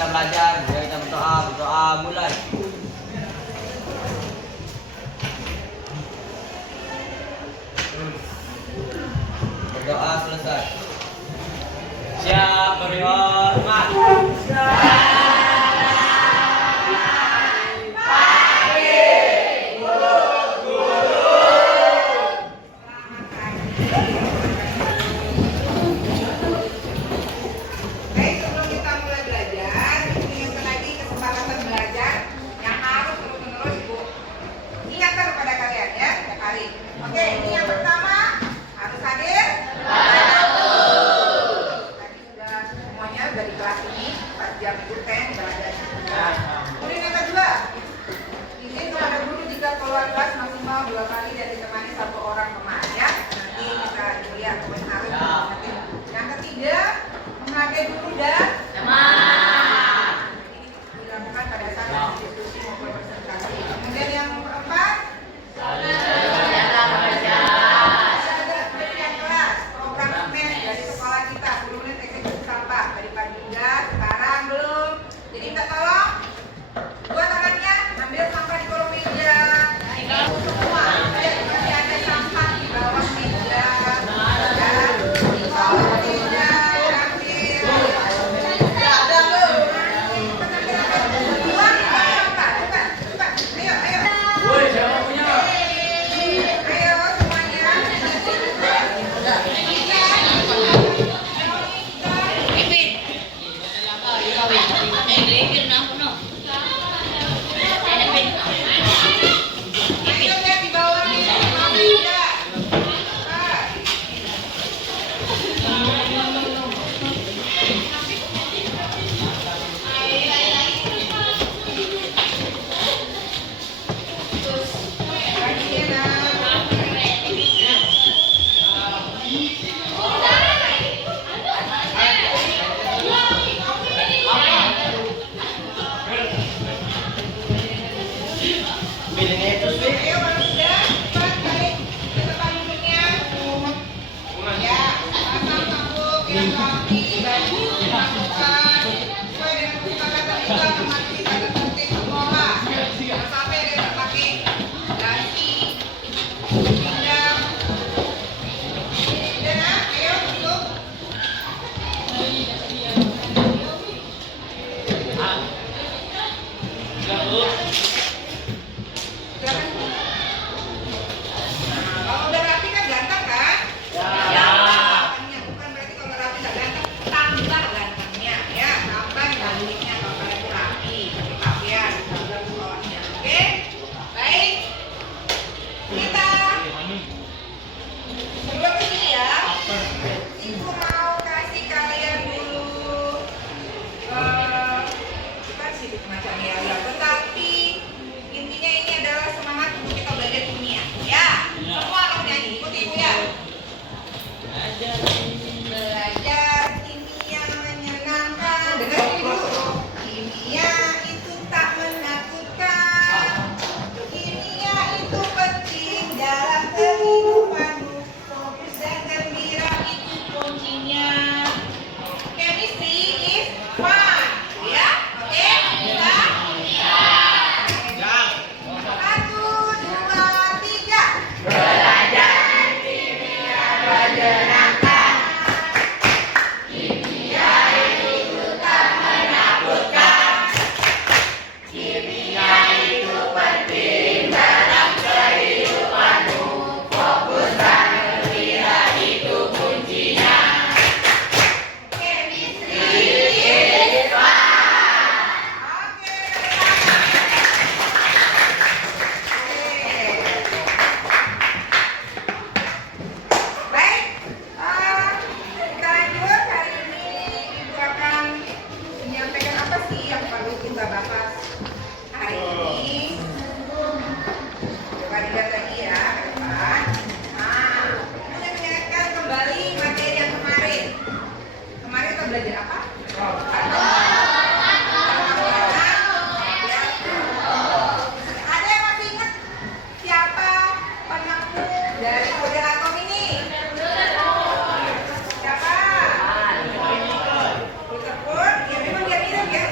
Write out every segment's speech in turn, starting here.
kita belajar, biar kita berdoa mulai. Berdoa selesai. Siap beri hormat. Oke, ini yang pertama harus hadir. Tadi sudah semuanya dari kelas ini pas jam UTN belajar. Kemudian yang kedua, izin kepada guru jika keluar kelas maksimal 2 kali dan ditemani 1 orang teman ya. Nanti kita lihat harus. Yang ketiga, menghargai guru dan teman. Ini dilakukan pada saat diskusi maupun presentasi. Kemudian yang keempat, sekarang belum. Jadi minta tolong buat tangannya ambil sampah di kolong meja. Semua masih ada sampah di bawah meja. Dan di kolong meja ambil. Ada belum? Buang sampah. Cepat. Ayo. Woi, siapa punya? Ayo semuanya. Ayo lihat di bawah meja. Pilihnya itu sih. Ayo manusia, cepat balik ke tempat duduknya. Ya, pasang sabuk yang rapi, baju dimasukkan sesuai dengan kesepakatan kita mematuhi tata tertib sekolah. Jangan sampai ada yang terpakai dasi, pinggang. Dan ayo duduk. Kalau udah rapi kan ganteng kan? Ya. Bukan berarti kalau rapi nggak ganteng, tambah gantengnya ya, tambah cantiknya kalau kalian rapi, pakai pakaian, tambah sekolahnya. Oke? Baik. Kita sebelum ini ya, Ibu mau kasih kalian dulu bukan sih macam ya, tetapi intinya ini adalah semangat untuk kita belajar kimia ya. Semua anak nyanyi, ikuti ibu ya. Belajar kimia menyenangkan. Dengar ini dulu. Kimia itu tak menakutkan. Kimia itu penting dalam kehidupanmu. Fokus dan gembira itu kuncinya. Chemistry is fun. Ya, oke? Bisa? Satu, dua, tiga. Belajar kimia menyenangkan. Kimia itu tak menakutkan. Kimia itu penting dalam kehidupanmu. Fokus dan gembira itu kuncinya. Chemistry is fun. Oke. Baik, kita lanjut. Hari ini Ibu akan menyampaikan apa sih yang perlu kita bahas hari ini. Coba dilihat lagi ya ke depan. Nah, mengingatkan kembali materi yang kemarin. Kemarin kita belajar apa? Ada yang masih ingat siapa penemu dari model atom ini? Siapa? Rutherford. Ya memang dia mirip ya.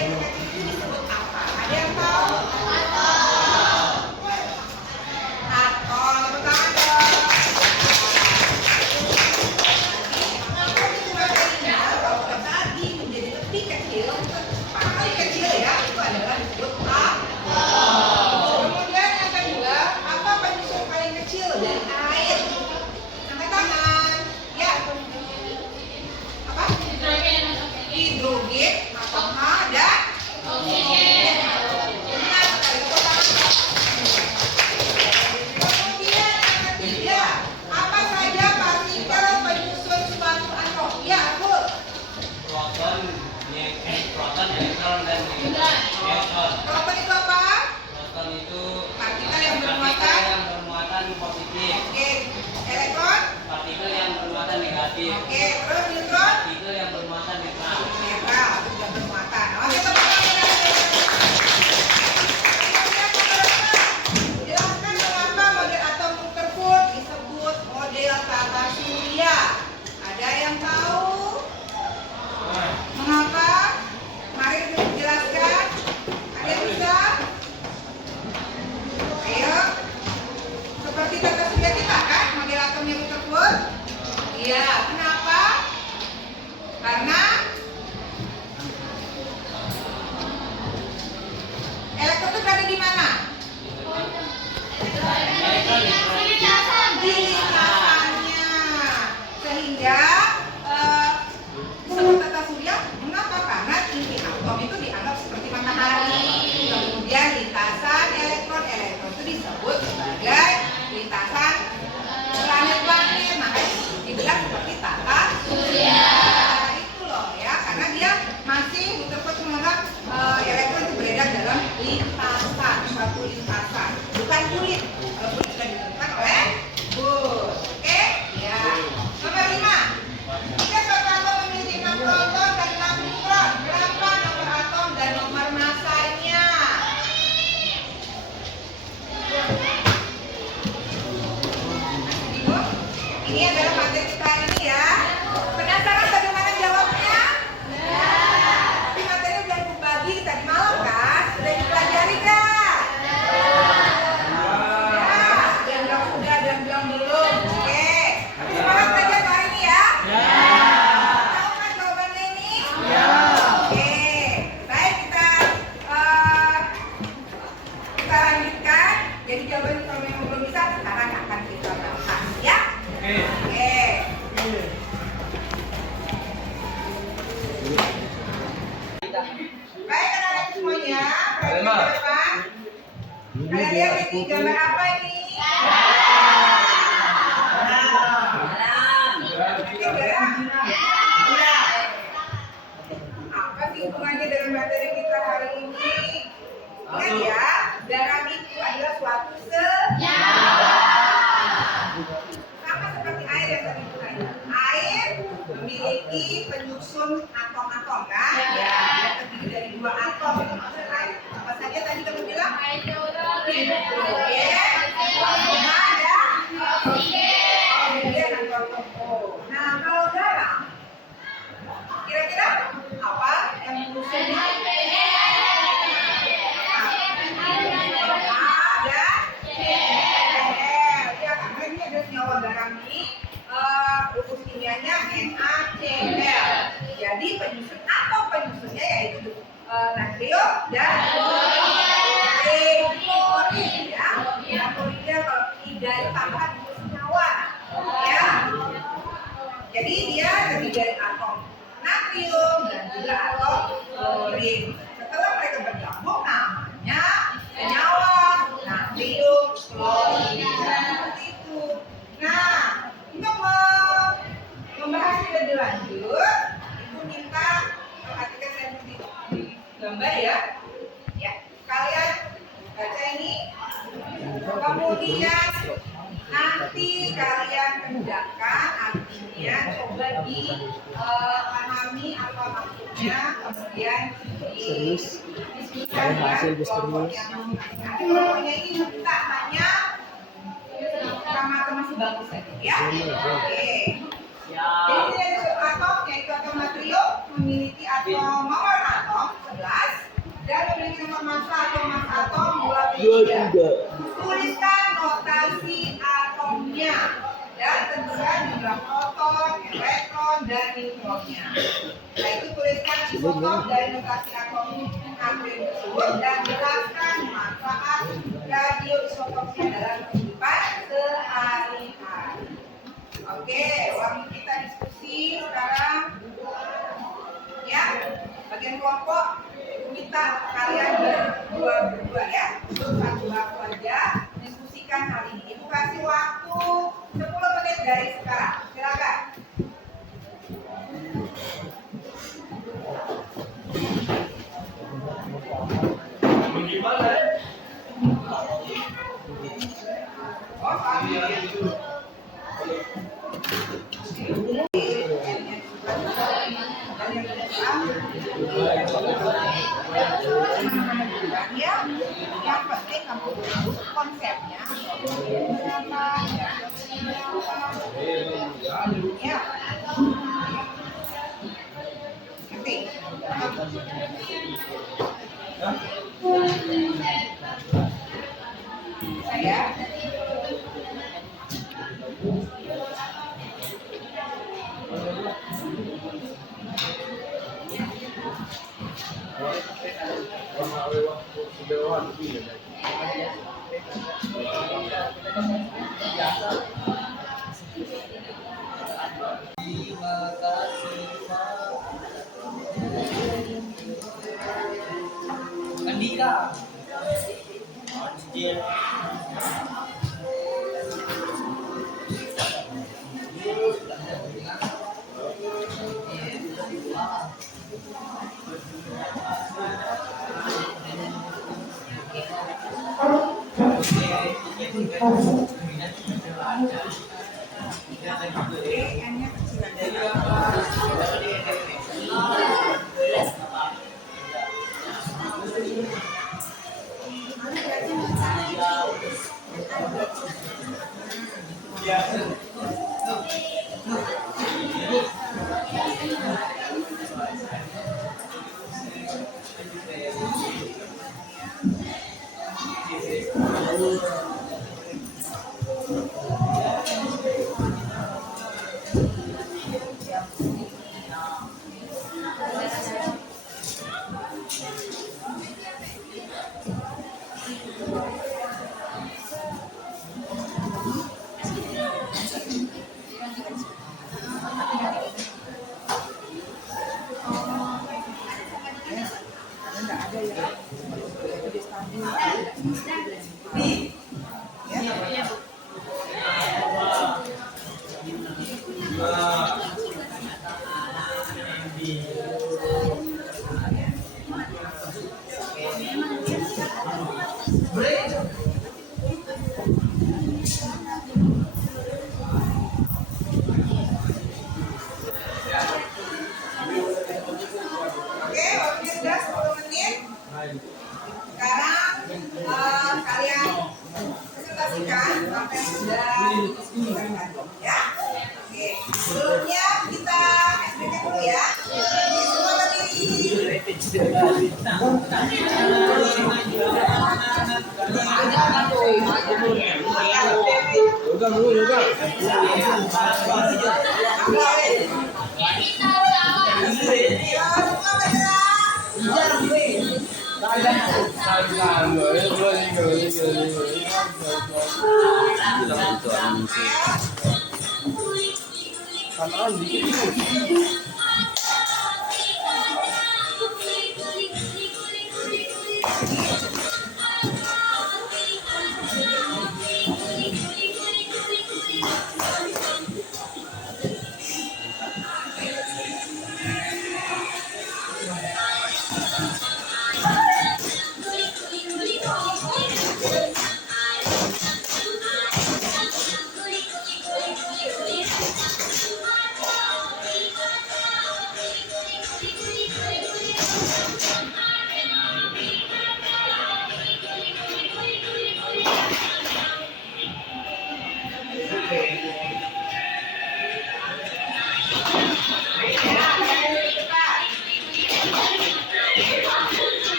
yang kecil itu disebut apa? Ada yang tahu? Atom. Tepuk tangan dong. Maka itu materinya kalau terbagi menjadi lebih kecil, paling kecil ya, itu adalah disebut atom. Kemudian yang kedua, apa penyusun paling kecil dari air? Angkat tangan. Ya. Apa? Hidrogen, atau H dan oksigen. Benar sekali. Tepuk tangan. Kemudian yang ketiga, apa saja partikel penyusun suatu atom? Ya, aku. Proton, elektron, dan neutron. Proton itu apa? Proton itu Partikel yang bermuatan. partikel yang bermuatan positif. Oke. Elektron. Partikel yang bermuatan negatif. Oke. Terus neutron. Partikel yang bermuatan netral. Netral, itu juga bermuatan. Oke, tepuk tangan. Jelaskan mengapa model atom tersebut disebut model tata surya. Ada yang tahu? Mengapa? Mari jelaskan. Ada yang bisa? Ayo. Seperti tata surya kita kan, model atom yang tersebut? Iya. Kenapa? Karena elektron itu berada di mana? Di lintasannya. Sehingga disebut tata surya. Mengapa? Karena inti atom itu dianggap seperti matahari. Kemudian lintasan elektron itu disebut sebagai lintasan planet-planet. Makanya dibilang seperti tata surya. Itu loh ya, karena dia masih terus menganggap elektron itu beredar dalam lintasan, suatu lintasan, bukan kulit. Kalau kulit sudah ditentukan oleh Bose. Oke? Ya. Nomor 5. Jika suatu atom memiliki 6 proton dan 6 neutron, berapa nomor atom dan nomor masanya? Ibu, ini adalah materi kita hari ini ya. Penasaran bagaimana jawabnya? Tapi materi udah aku bagi tadi malam kan? Sudah dipelajari kan? Ya, yang bilang sudah dan bilang belum. Oke. Semangat belajar hari ini ya. Tahu kan jawabannya ini? Oke. Baik, kita lanjutkan. Jadi jawaban kalau memang belum bisa, sekarang akan kita bahas ya. Oke. Baik anak-anak semuanya, perhatikan ke depan. Kalian lihat ini gambar apa ini? Oke, garam. Apa sih hubungannya dengan materi kita hari ini? Ingat ya, garam itu adalah suatu sama seperti air yang tadi kita lihat. Air memiliki penyusun atom-atom kan? Ya, dia terdiri dari 2 atom yang dimaksud air. Apa saja tadi kamu bilang? Hidrogen, ada oksigen dan protokol. Nah, kalau garam, kira-kira apa yang menyusunnya? Ada ya, karena ini ada senyawa garam ini rumus kimianya NaCl. Jadi penyusun atau penyusunnya yaitu natrium dan klorin ya. Nah, klorinnya kalau tidak tambahan unsur senyawa ya. Jadi dia terdiri dari atom natrium dan juga atom klorin. Setelah mereka bergabung namanya senyawa natrium klorida. Seperti itu. Nah, untuk membahasnya lebih lanjut, Ibu minta perhatikan saya di gambar ya. Ya, kalian baca ini. Kemudian nanti kalian kerjakan artinya, coba dipahami apa maksudnya, kemudian diskusikan ya kelompoknya. Nanti kelompoknya ini minta hanya sama masih bagus saja ya. Oke. Jadi tidak ada suatu atom yaitu atom natrium memiliki atom nomor atom 11 Tuliskan notasi atomnya dan tentukan jumlah proton, elektron, dan neutronnya. Nah, itu tuliskan isotop dari notasi atom natrium tersebut dan jelaskan manfaat radioisotopnya dalam kehidupan sehari-hari. Oke, waktu kita diskusi sekarang. Ya, bagian kelompok kita kalian berdua ya, untuk satu waktu aja diskusikan hal ini. Ibu kasih waktu 10 menit dari sekarang. Silakan. Oh, ya, yang penting kamu tahu konsepnya apa ya, ngerti? Saya Andika. Oke, waktunya sudah 10 menit. Sekarang kalian presentasikan apa yang sudah didiskusikan tadi, ya. Oke, sebelumnya kita SPK dulu ya. Semua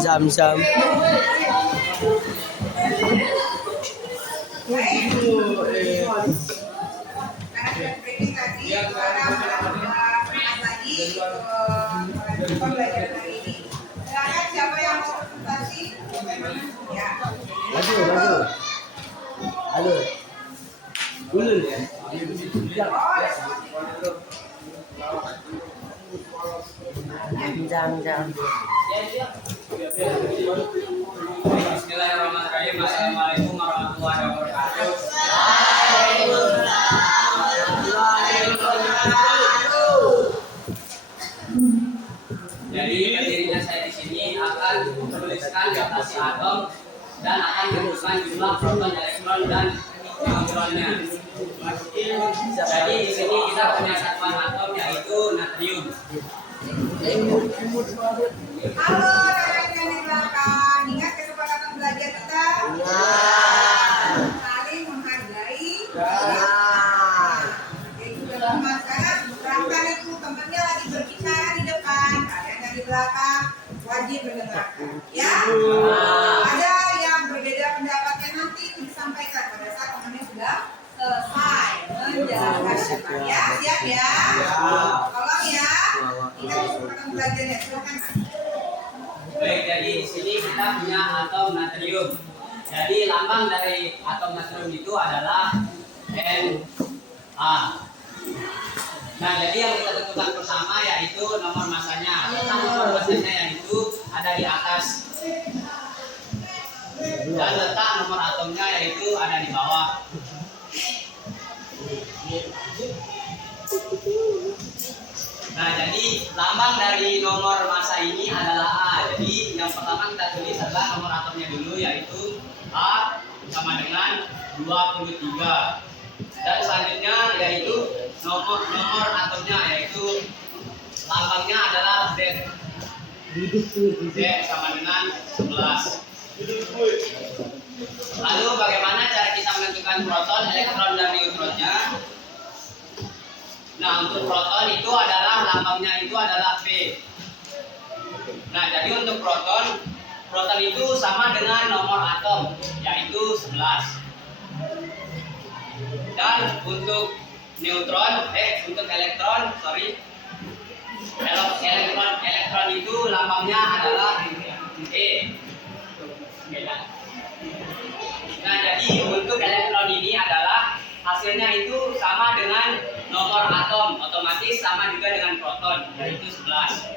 Zam-zam. Karena training tadi, pembelajaran hari ini. Silakan siapa yang mau presentasi? Ya. Maju. Halo. Dulu. Jam. Bismillahirrahmanirrahim. Assalamualaikum warahmatullahi wabarakatuh. Jadi berdirinya saya di sini akan menuliskan notasi atom dan akan menentukan jumlah proton, elektron dan neutronnya. Jadi di sini kita punya satuan atom yaitu natrium. Halo rekan-rekan di belakang, ingat kesepakatan belajar kita? Saling menghargai. Itu teman sekarang terapkan itu, temannya lagi berbicara di depan, kalian yang di belakang wajib mendengarkan. Ya, ada yang berbeda pendapatnya nanti disampaikan pada saat temannya sudah selesai menjelaskan. Ya, siap ya? Tolong ya. Kita kesempatan belajarnya, silakan. Baik, jadi di sini kita punya atom natrium. Jadi lambang dari atom natrium itu adalah Na. Nah, jadi yang kita tentukan bersama yaitu nomor masanya. Letak nomor masanya yaitu ada di atas. Dan letak nomor atomnya yaitu ada di bawah. Nah, jadi lambang dari nomor massa ini adalah A. Jadi yang pertama kita tulis adalah nomor atomnya dulu, yaitu A sama dengan 23. Dan selanjutnya yaitu nomor atomnya, yaitu lambangnya adalah Z. Z sama dengan 11. Lalu bagaimana cara kita menentukan proton, elektron, dan neutronnya? Nah, untuk proton itu adalah lambangnya itu adalah P. Nah, jadi untuk proton itu sama dengan nomor atom, yaitu 11. Dan untuk untuk elektron itu lambangnya adalah E. Nah, jadi untuk elektron ini adalah hasilnya itu sama dengan nomor atom, otomatis sama juga dengan proton, yaitu 11.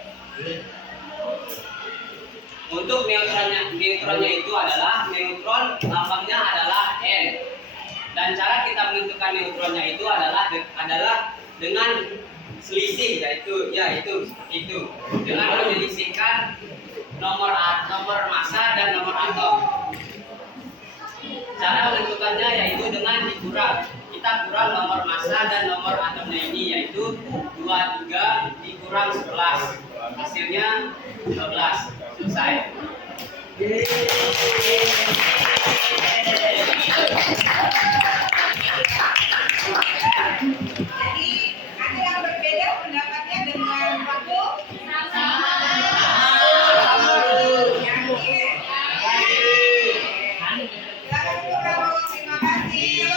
Untuk neutronnya itu adalah neutron, lambangnya adalah N. Dan cara kita menentukan neutronnya itu adalah dengan selisih, yaitu dengan menyelisihkan nomor massa dan nomor atom. Cara menentukannya yaitu dengan dikurang. Kita kurang nomor massa dan nomor atomnya ini, yaitu 23 dikurang 11. Hasilnya 12. Selesai. Jadi ada yang berbeda pendapatnya dengan waktu sama. Silakan dulu, terima kasih.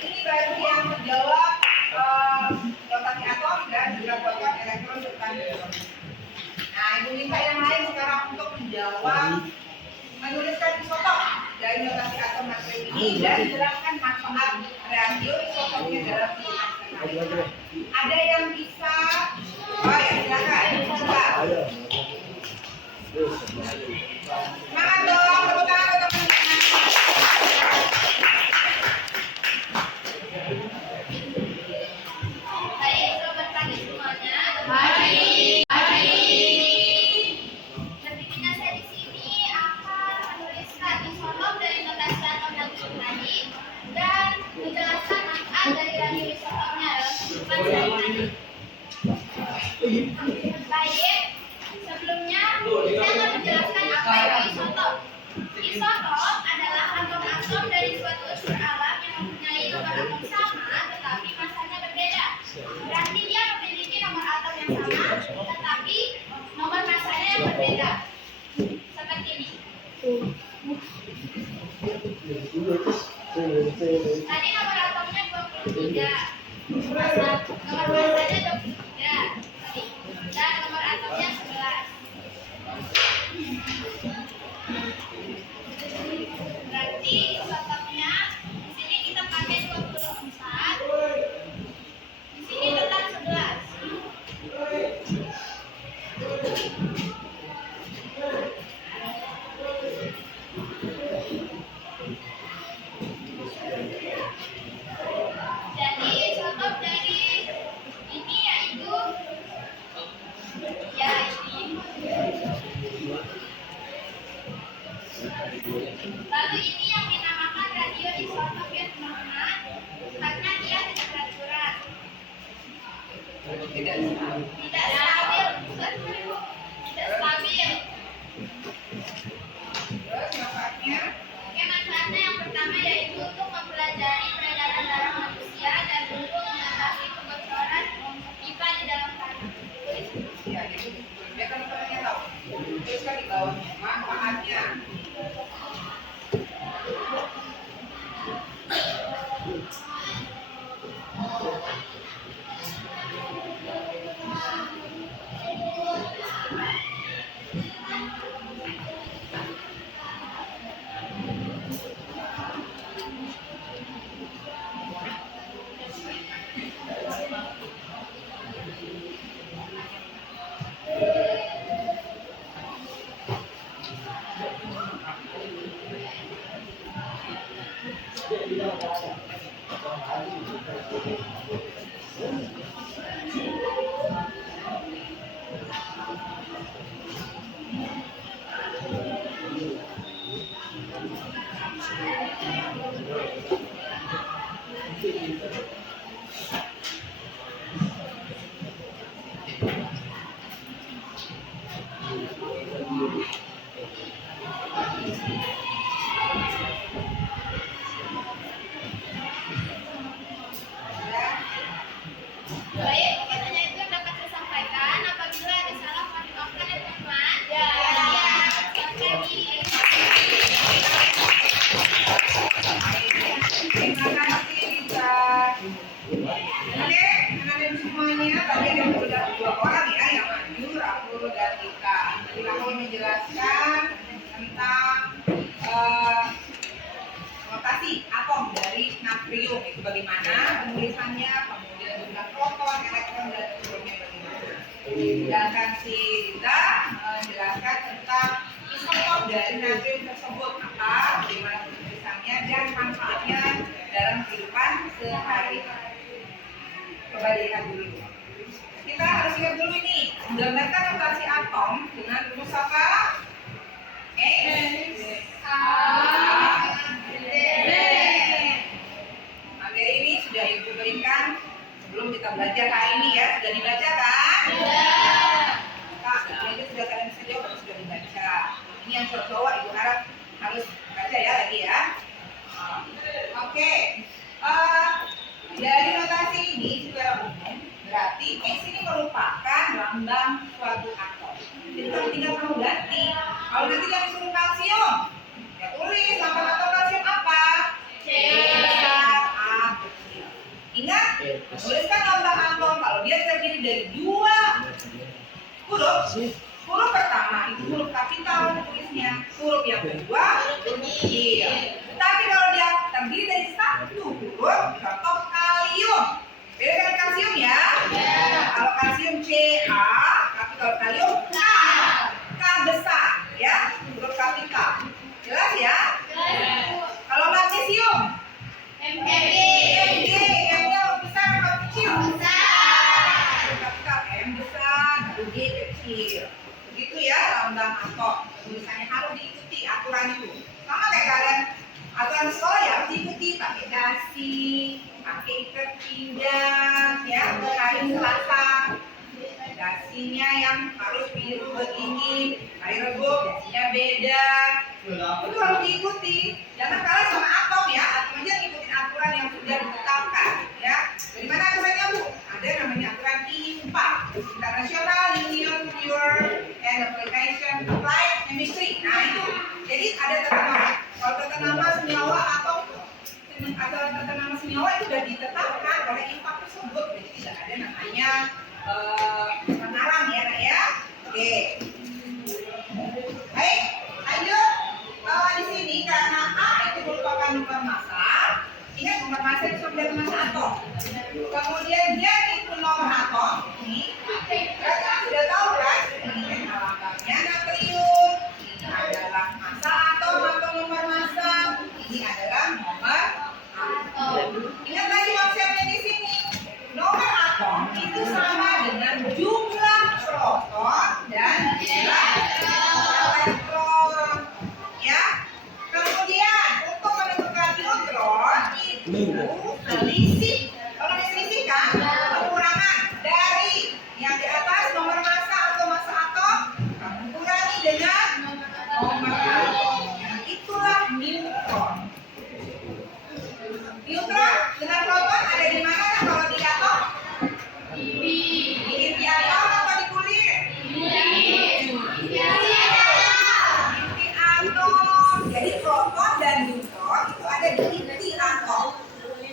Ini baru yang menjawab notasi atom dan juga proton, elektron, serta neutron. Nah, Ibu minta yang lain sekarang untuk menjawab, menuliskan isotop dari notasi atom natrium ini dan menjelaskan manfaat rasio isotopnya dalam kehidupan. Ada yang bisa? Oh ya, silakan. Semangat dong, tepuk tangan untuk teman-teman. Baik, selamat pagi semuanya. Baik. Berdirinya saya di sini akan Nomor masanya 23. Dan nomor atomnya 11. Berarti isotopnya di sini kita pakai 24. Di sini tetap 11. Jadi isotop dari ini yaitu ya ini. Lalu ini yang dinamakan radioisotop yang teman-teman karena dia tidak beraturan. Tidak stabil. Tidak stabil, tidak stabil. Terus manfaatnya? Oke, manfaatnya yang pertama yaitu untuk mempelajari peredaran darah manusia dan untuk mengatasi kebocoran pipa di dalam tanah. Ya, jadi biar teman-temannya tahu. Tuliskan di bawahnya manfaatnya. Baik, mungkin hanya itu yang dapat saya sampaikan. Apabila ada salah, mohon dimaafkan ya teman-teman. Ya. Selamat pagi. Terima kasih, Lisa. Oke, anak-anak semuanya, tadi ada dua orang ya yang maju, Rahul dan Lika. Jadi Rahul menjelaskan tentang notasi atom dari natrium itu bagaimana penulisannya, kemudian jumlah proton, elektron dan seterusnya bagaimana. Sedangkan si Lita menjelaskan tentang isotop dari natrium tersebut, apa, bagaimana penulisannya dan manfaatnya dalam kehidupan sehari-hari. Coba lihat dulu. Kita harus lihat dulu ini. Gambarkan notasi atom dengan rumus apa? Materi ini sudah Ibu berikan sebelum kita belajar hari ini ya. Sudah dibaca kan? Nah, ini sudah kalian bisa jawab atau sudah dibaca. Ini yang cowok Ibu harap harus baca ya lagi ya. Oke. Dari notasi ini secara umum berarti X ini merupakan lambang suatu atom. Jadi kalau tinggal kamu ganti. Kalau nanti yang disuruh kalsium, ya tulis lambang atom kalsium apa? C. A kecil. Ingat, tuliskan lambang atom kalau dia terdiri dari dua huruf. Huruf pertama itu huruf kapital tulisnya, huruf yang kedua huruf kecil. Tetapi kalau dia terdiri dari satu huruf, contoh kalium. Beda dengan kalsium ya? Kalau kalsium Ca, tapi kalau kalium K. K besar ya, huruf kapital. Jelas ya? Kalau magnesium MG. MG, M-nya besar atau kecil? Besar. Kapital M besar, lalu G kecil. Begitu ya lambang atom. Tulisannya harus diikuti aturan itu. Sama kayak kalian aturan sekolah ya harus diikuti, pakai dasi, pakai ikat pinggang, ya, kain selasa. Dasinya yang harus biru begini, hari Rebo dasinya beda. Itu harus diikuti. Jangan kalah sama atom ya, atom aja ngikutin aturan yang sudah ditetapkan ya. Dari mana aturannya Bu? Ada namanya aturan IPA, International Union Pure and Application Applied Chemistry. Nah itu, jadi ada tata nama. Kalau tata nama senyawa atau tata nama senyawa itu sudah ditetapkan oleh mengarang ya Nak ya. Oke. Baik, lanjut. Bahwa di sini karena A itu merupakan nomor massa, ingat nomor massa itu sama dengan massa atom. Kemudian dia itu nomor atom. Ini kita sudah tahu kan? Ini kan lambangnya natrium. Ini adalah massa atom atau nomor massa. Ini adalah nomor atom. Ingat lagi konsepnya di sini. Nomor atom itu sama dengan jumlah proton dan jumlah elektron. Ya. Kemudian untuk menentukan neutron itu selisih. Kalau diselisihkan pengurangan dari yang di atas nomor massa atau massa atom kamu kurangi dengan nomor atom. Itulah neutron. Neutron dengan proton ada di mana kalau di atom? Di inti atom atau di kulit? Inti atom. Jadi proton dan neutron itu ada di inti atom.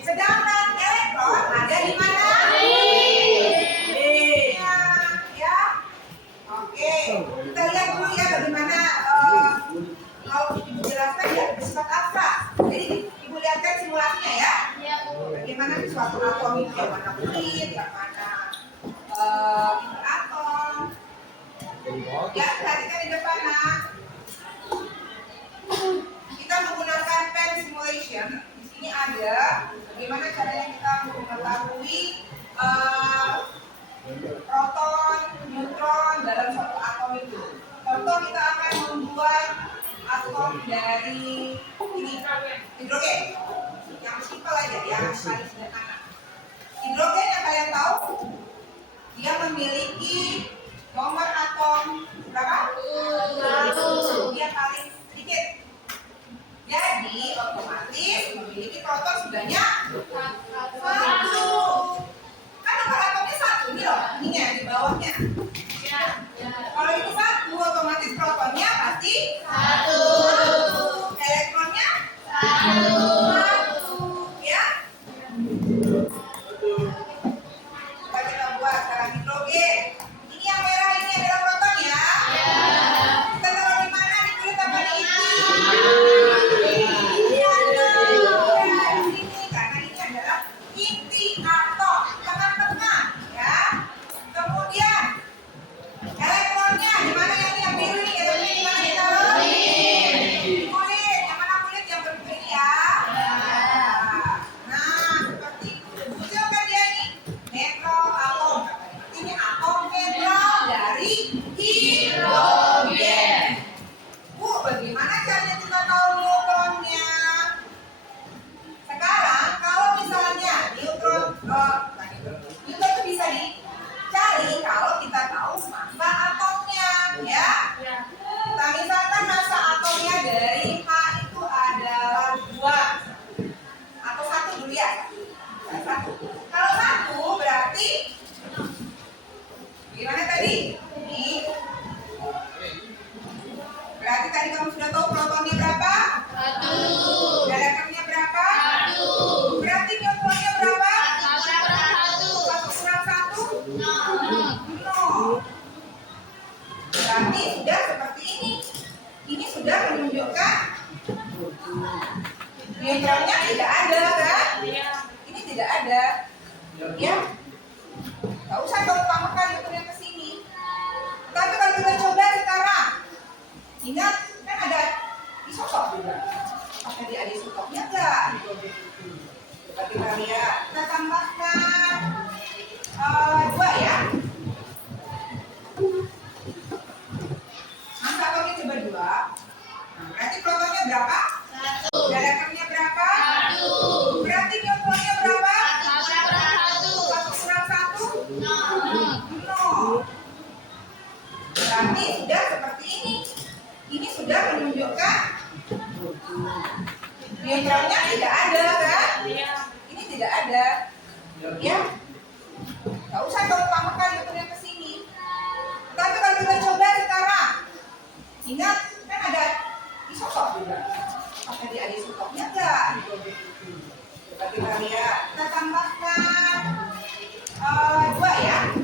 Sedangkan elektron ada di mana? Ya. Oke. Kita lihat dulu ya bagaimana kalau Ibu jelaskan ya bersifat abstrak. Jadi Ibu lihatkan simulasinya ya. Bagaimana suatu atom itu yang mana kulit, yang mana inti atom. Ya, perhatikan di depan Nak. Kita menggunakan pen simulation. Di sini ada bagaimana caranya kita mengetahui proton, neutron dalam suatu atom itu. Contoh kita akan membuat atom dari ini hidrogen. Yang simpel aja, yang paling sederhana. Hidrogen yang kalian tahu, dia memiliki nomor atom berapa? 1. Dia paling sedikit. Jadi otomatis memiliki proton sebanyak 1. Kan nomor atomnya 1 nih loh, ini ya di bawahnya. Kalau ini 1, otomatis protonnya pasti 1. Elektronnya 1. Ya. Coba kita buat sekarang hidrogen. Ini yang merah ini adalah proton ya. Kita taruh di mana? Di kulit apa di inti? Karena ini adalah inti atom tengah-tengah ya. Kemudian elektronnya di mana yang biru ini? Elektronnya di mana kita taruh? Di kulit. Yang mana kulit yang berbentuk ini ya? Nah, seperti itu. Muncul kan dia nih? Netral atom. Ini atom netral dari hidrogen. Bu, bagaimana caranya kita tahu neutronnya? Sekarang kalau misalnya neutron itu bisa dicari kalau kita tahu massa atomnya, ya. Kita misalkan massa atomnya dari H itu adalah 2 atau 1 dulu ya. 1. Kalau 1 berarti gimana tadi? Ini. Berarti tadi kamu sudah tahu protonnya berapa? 1. Elektronnya berapa? 1. Berarti neutronnya berapa? 1 kurang 1? 0. Berarti sudah seperti ini. Ini sudah menunjukkan neutronnya tidak ada kan? Ini tidak ada. Ya. Gak usah gampang kali ukurnya ke sini. Tapi kalau kita coba sekarang, ingat kan ada isotop juga. Apakah dia ada isotopnya enggak? Coba kita lihat. Kita tambahkan 2 ya. Massa atomnya coba 2. Nah, berarti protonnya berapa? 1. Elektronnya berapa? 1. Berarti neutronnya berapa? 1 kurang 1? 0. Berarti sudah seperti ini. Ini sudah menunjukkan neutronnya tidak ada kan? Ini tidak ada. Ya. Gak usah gampang kali ukurnya ke sini. Tapi kalau kita coba sekarang, ingat kan ada isotop juga. Apakah dia ada isotopnya enggak? Coba kita lihat. Kita tambahkan 2 ya.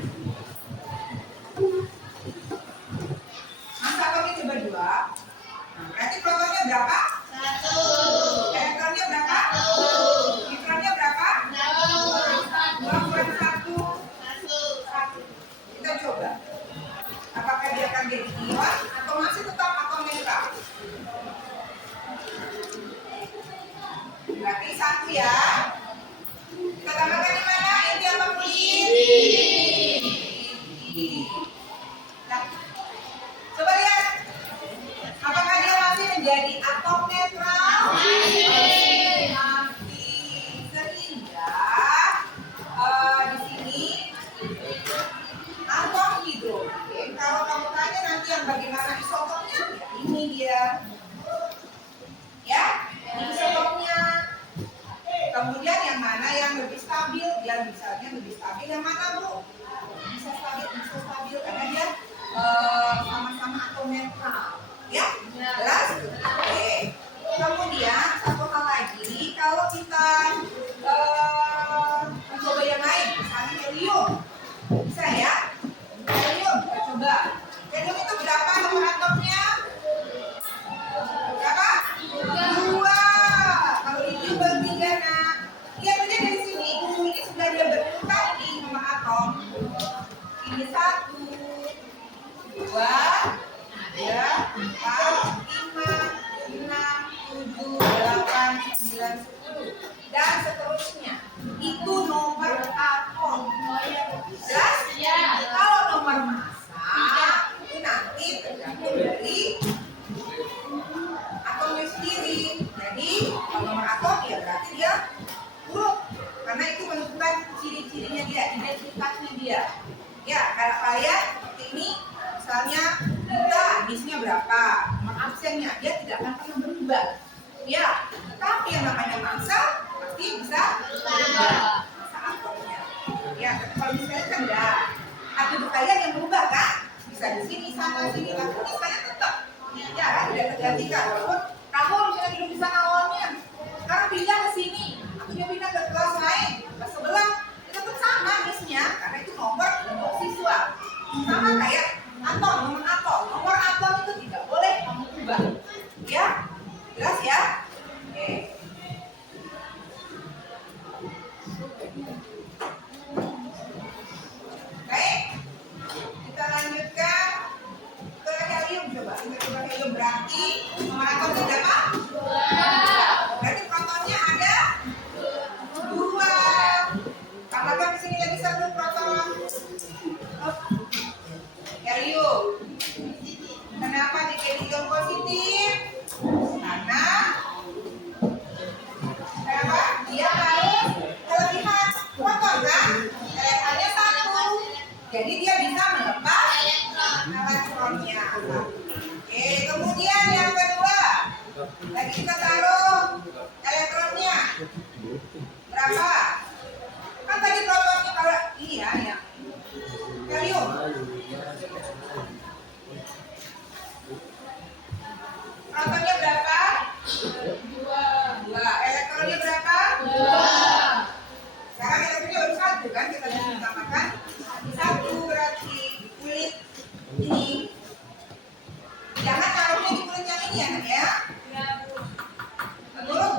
gambarnya lebih stabil. Yang mana Bu? Bisa stabil karena dia sama-sama atom netral. Ya, jelas? Oke. Kemudian satu hal lagi, kalau kita mencoba yang lain, misalnya helium, bisa ya? Helium, kita coba. Helium itu berapa nomor atomnya? Berapa? 2. Kalau helium baru 3 nak. Lihat aja dari sini. Ini sudah dia berputar di nomor atom. Ini 1, 2, 3, 4, 5, 6, 7, 8, 9, 10 dan seterusnya. Itu nomor atom. Jelas? Kalau nomor massa itu nanti tergantung dari atomnya sendiri. Jadi kalau nomor atom ya berarti dia grup, karena itu menentukan ciri-cirinya dia, identitasnya dia. Ya, kayak kalian seperti ini, misalnya kita bisnya berapa, nomor absennya, dia tidak akan pernah berubah. Ya, tetapi yang namanya massa pasti bisa berubah massa atomnya. Ya, tapi kalau misalnya kan enggak, atribut kalian yang berubah kan, bisa di sini sama sini, tapi misalnya tetap, ya kan tidak tergantikan. Walaupun kamu misalnya hidup di sana awalnya, sekarang pindah ke sini, atau dia pindah ke kelas lain, kelas sebelah, itu tetap sama bisnya, karena itu nomor untuk siswa. Sama kayak atom, nomor atom itu tidak boleh kamu ubah. Ya, jelas ya? Oke. Baik, kita lanjutkan ke helium coba. Kita coba helium berarti nomor atomnya berapa? 2. Berarti protonnya ada 2. Tambahkan di sini lagi 1 proton. Helium. Kenapa dijadi ion positif? Karena kenapa? Dia harus kelebihan proton kan? Elektronnya 1. Jadi dia bisa melepas elektronnya. Oke, kemudian yang kedua, lagi kita taruh elektronnya berapa? Kan tadi protonnya kalau ini ya. Helium. Protonnya berapa? 2. Elektronnya berapa? 2. Sekarang elektronnya baru 1 kan? Kita bisa tambahkan 1 berarti di kulit ini. Jangan taruhnya di kulit yang ini ya, Nak ya. Menurut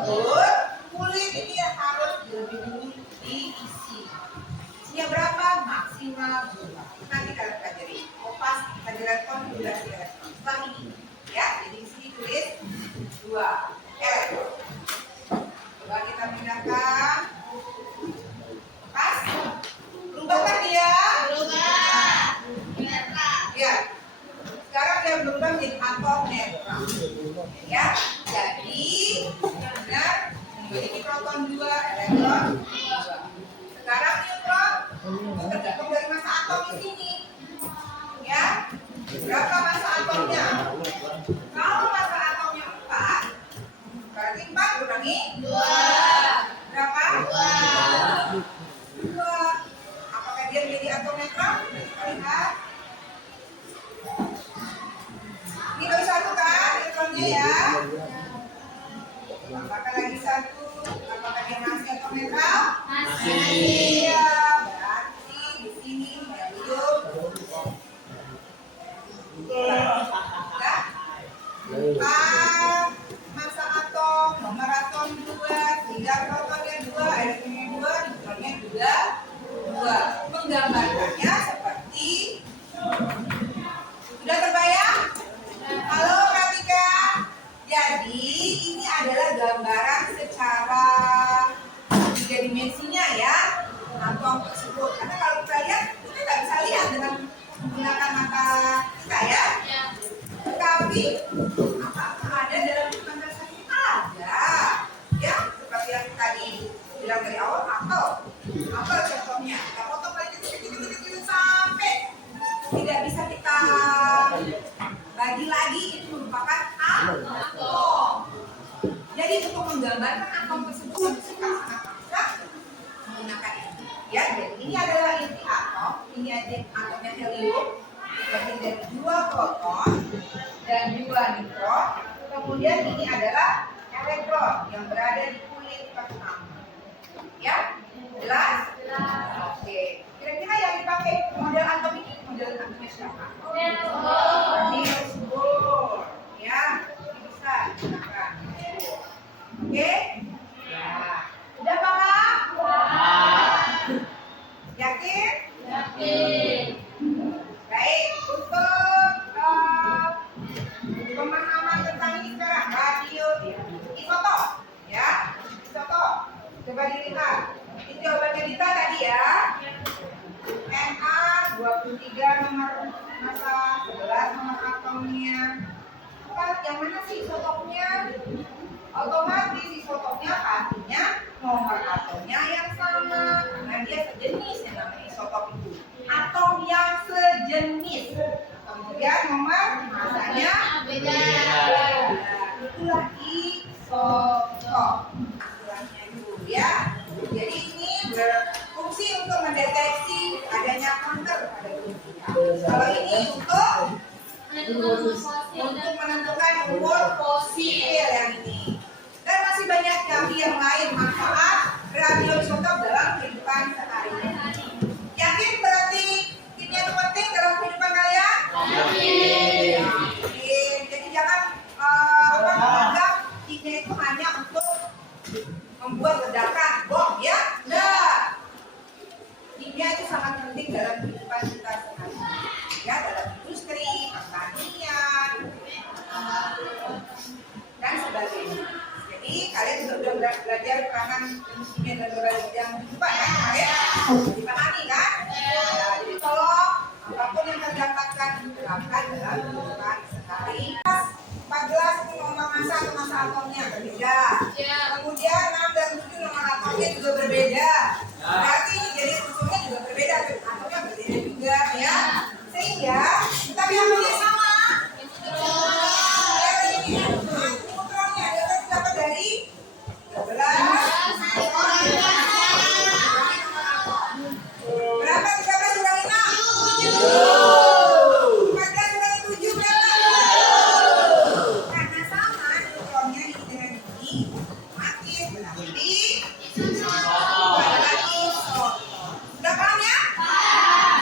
kulit ini yang harus lebih dulu diisi. Isinya berapa? Maksimal 2. Nanti kalian pelajari. Kopas pelajaran konfigurasi elektron. Setelah ini. Ya, jadi di sini tulis 2 elektron. Coba kita pindahkan. Pas. Berubah kan dia? Berubah. Ya. Sekarang dia berubah menjadi atom netral. Ya. Jadi benar memiliki proton 2, elektron 2. Sekarang neutron itu tergantung dari massa atom di sini. Ya. Berapa massa atomnya? Kalau massa atomnya 4, berarti 4 kurangi 2. Berapa? 2. Apakah dia menjadi atom netral? Kita lihat. Ini baru 1 kan elektronnya ya. Tambahkan lagi 1. Apakah dia masih atom netral? Masih. Iya. Berarti di sini helium. Massa atom, nomor atom 2, sehingga protonnya 2, elektronnya 2, neutronnya juga 2. Menggambarkannya seperti sudah terbayang? Halo Pratika. Jadi ini adalah gambaran secara 3 dimensinya ya atom tersebut. Karena kalau kita lihat, kita nggak bisa lihat dengan menggunakan mata kita ya. Tetapi apa ada dalam lingkungan dasar ini? Ada. Ya, seperti yang tadi bilang dari awal, apa contohnya? Kita potong lagi kecil-kecil sampai tidak bisa kita bagi lagi, itu merupakan atom. Jadi untuk menggambarkan atom tersebut, kita sangat bisa menggunakan ini. Ya, jadi Ini adalah inti atom, ini atomnya helium, terdiri dari 2 proton dan 2 neutron. Kemudian ini adalah elektron yang berada di kulit pertama. Ya, jelas? Oke. Kira-kira yang dipakai model atom ini, model atomnya siapa? Niels Bohr. Ya, ini bisa digunakan. Oke? Ya. Udah paham? Yakin? Baik, untuk pemahaman tentang ini sekarang radio isotop, ya, isotop. Coba dilihat. Ini jawabannya Dita tadi ya. Na23 nomor massa, 11 nomor atomnya. Yang mana sih isotopnya? Otomatis isotopnya artinya nomor atomnya yang sama, karena dia sejenis yang namanya isotop itu. Atom yang sejenis. Kemudian nomor massanya beda. Itulah isotop. Istilahnya itu ya. Jadi ini berfungsi untuk mendeteksi adanya kanker pada tubuh kita. Kalau ini untuk menentukan umur fosil yang ini. Dan masih banyak lagi yang lain manfaat radioisotop dalam kehidupan sehari-hari. Yakin berarti ini yang penting dalam kehidupan kalian? Yakin. Jadi jangan menganggap ini itu hanya untuk membuat ledakan bom ya. Enggak. Kimia itu sangat penting dalam kehidupan kita sehari-hari. Ya, dalam industri, pertanian, dan sebagainya. Jadi kalian juga sudah belajar peranan kimia dan berbagai yang kehidupan ya kemarin? Dipahami kan? Nah, jadi tolong apapun yang terdapatkan diterapkan dalam kehidupan sehari. 14 itu nomor massa atau massa atomnya berbeda. Kemudian 6 dan 7 nomor atomnya juga berbeda. Berarti ini jadi unsurnya juga berbeda, atomnya berbeda juga ya. Sehingga tapi atomnya sama. Neutronnya dapat dari 12. Berapa 13 kali 6? 14 kali 7 berapa? Karena sama neutronnya ini dengan ini, makin berarti adalah isotop. Sudah paham ya?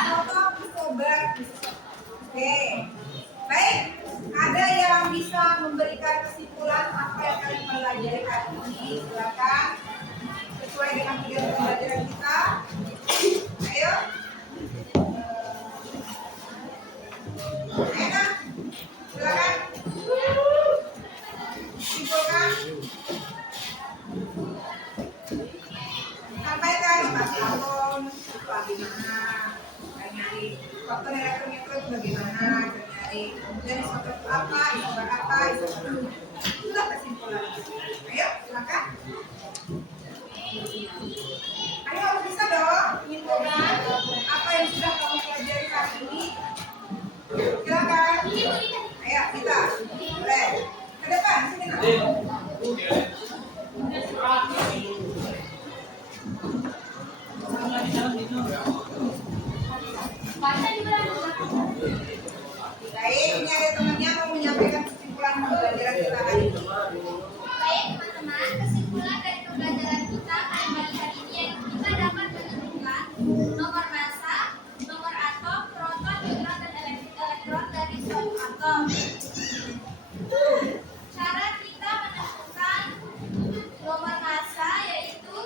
Isotop isobar. Oke. Baik, ada yang bisa memberikan kesimpulan apa yang kalian pelajari hari ini? Silakan sesuai dengan tujuan pembelajaran kita. Ayo. Enak. Silakan. Simpulkan. Sampaikan mati atom itu bagaimana? Nyari faktor elektron bagaimana? Nyari dari isotop apa? Isobar apa? Itulah kesimpulan. Ayo, silakan. Ayo harus bisa dong menyimpulkan apa yang sudah kamu pelajari hari ini. Silakan. Ayo kita. Boleh. Ke depan sini nak. Baik, ini ada temannya mau menyampaikan kesimpulan pembelajaran kita hari ini. Baik teman-teman, kesimpulan dari pembelajaran kita pada pagi hari ini yaitu kita dapat menentukan nomor massa, nomor atom, proton, neutron, dan elektron dari suatu atom. Cara kita menentukan nomor massa yaitu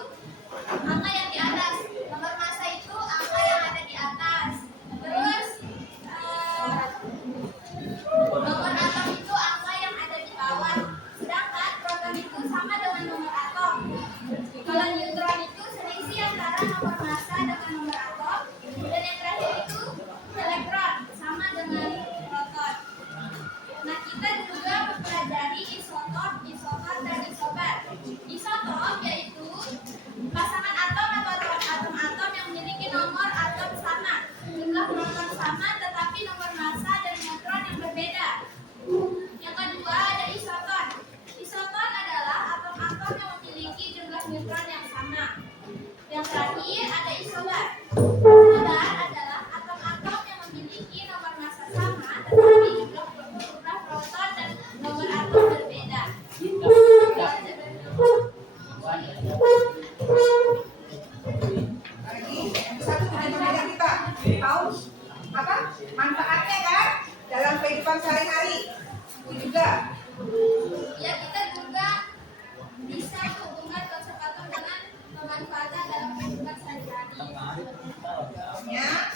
angka yang di atas. Nomor massa itu angka yang ada di atas. Terus nomor atom itu angka yang ada di bawah. Sedangkan proton itu sama dengan nomor atom. Kalau neutron itu selisih antara nomor massa dengan nomor atom. Dan yang terakhir itu elektron sama dengan proton. Nah, kita juga mempelajari isotop, isotor, dan isobar. Isotop yaitu pasangan atom atau atom-atom yang memiliki nomor atom sama, jumlah proton sama, tetapi nomor massa dan neutron yang berbeda. Yang kedua ada isoton. Isoton adalah atom-atom yang memiliki jumlah neutron yang sama. Yang terakhir ada isobar. manfaatnya kan dalam kehidupan sehari-hari. Itu juga. Ya, kita juga bisa menghubungkan konservator dengan pemanfaatan dalam kehidupan sehari-hari. Ya.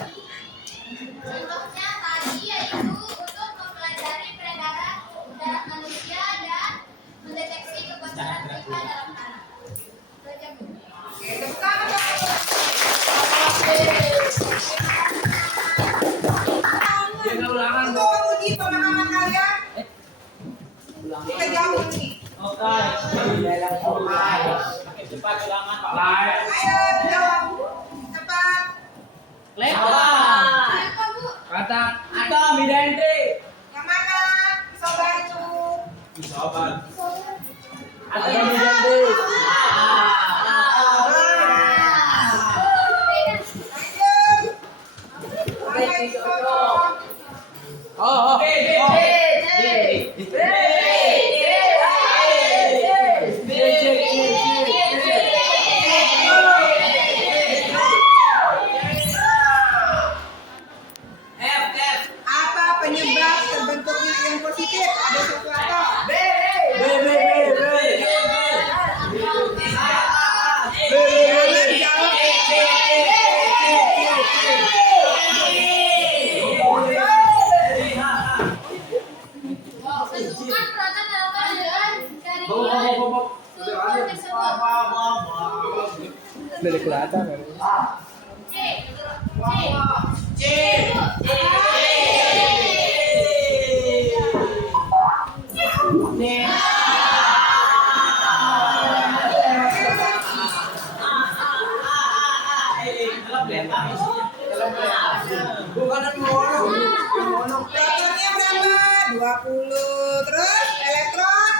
Contohnya tadi yaitu untuk mempelajari peredaran darah manusia dan mendeteksi kebocoran pipa dalam tanah. Itu aja, Bu. Oke, tepuk tangan dong. Untuk menguji pemahaman kalian, kita jawab ini. Ayo jawab cepat. Kenapa, Bu? Yang mana? Coba itu. Lanjut. Apa itu contoh? Apa penyebab terbentuknya ion positif? Ada sesuatu? Jangan jawab. Bentukan proton dilakukan dengan dari sulfur tersebut. Dari kelihatan kan? C. Protonnya berapa? 20. Terus elektron?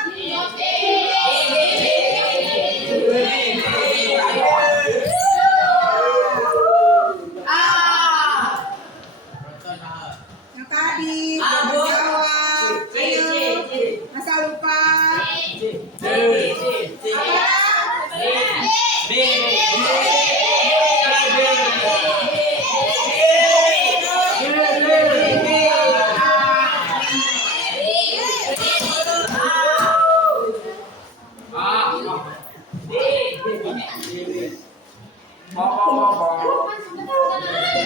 Yang tadi belum jawab. Ayo. Masa lupa?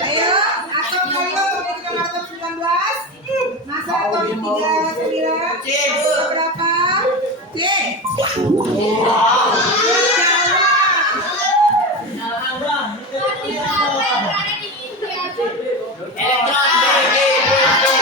Ayo, atom belum menentukan atom 19. Masa atom 39. Berapa? C. Partikel berada di inti atom. Proton yang mana?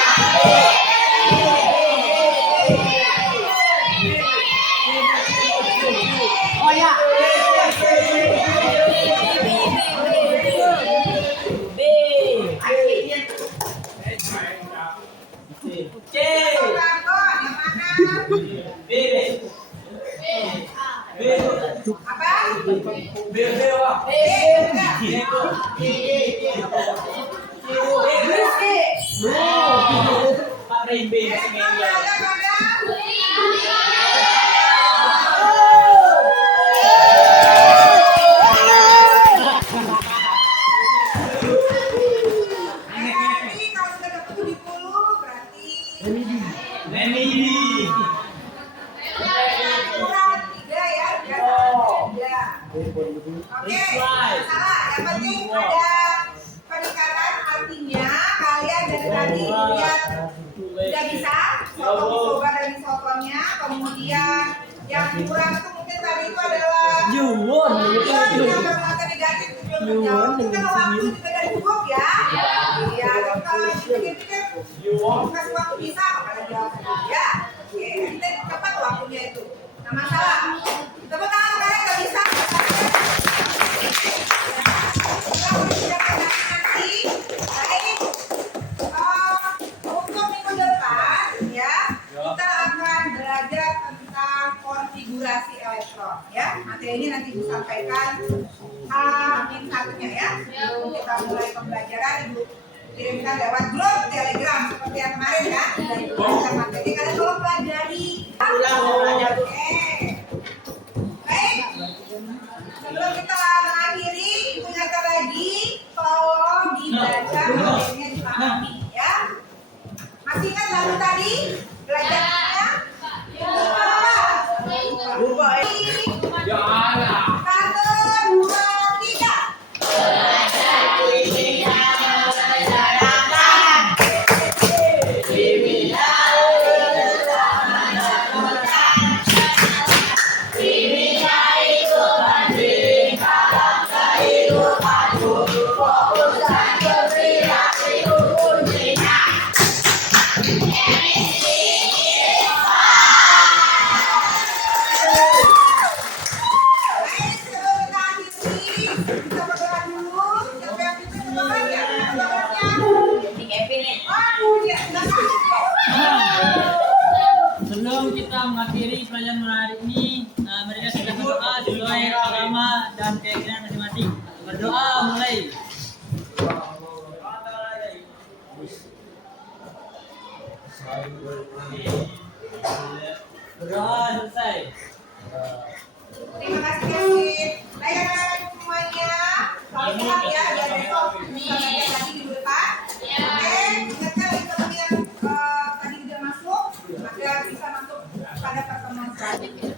Apa? Elektron berada pada berarti kalau sudah dapat 70 berarti kurang 3 ya, biasa 3. Oke, salah. Yang penting ada peningkatan, artinya kalian dari tadi lihat udah bisa soto dan sotonya, kemudian yang kurang itu mungkin tadi itu adalah ion yang bermuatan negatif itu belum menjawab. Itu kan waktu juga dari cukup ya. Iya, tapi kalau dipikir-pikir kasih waktu bisa, makanya jawab ya. Oke, kita cepat waktunya itu. Nah, masalah. Tepuk tangan kalian nggak bisa. Untuk minggu depan ya kita akan belajar tentang konfigurasi elektron ya. Materi ini nanti disampaikan H-1-nya ya. Sebelum kita mulai pembelajaran, Ibu kirimkan lewat grup Telegram seperti yang kemarin ya. Dan itu belajar materi kalian tolong pelajari. Oke. Baik. Sebelum kita mengakhiri, Ibu ingatkan lagi tolong dibaca materinya dipahami ya. mengakhiri pelajaran hari ini. Mereka sudah berdoa sesuai agama dan keyakinan masing-masing. Berdoa mulai. Berdoa selesai. Terima kasih Yasin. Baik semuanya. Selamat sehat ya. Dan besok bisa belajar lagi di depan. Oke. Ingatkan lagi teman yang tadi tidak masuk agar bisa masuk pada pertemuan selanjutnya.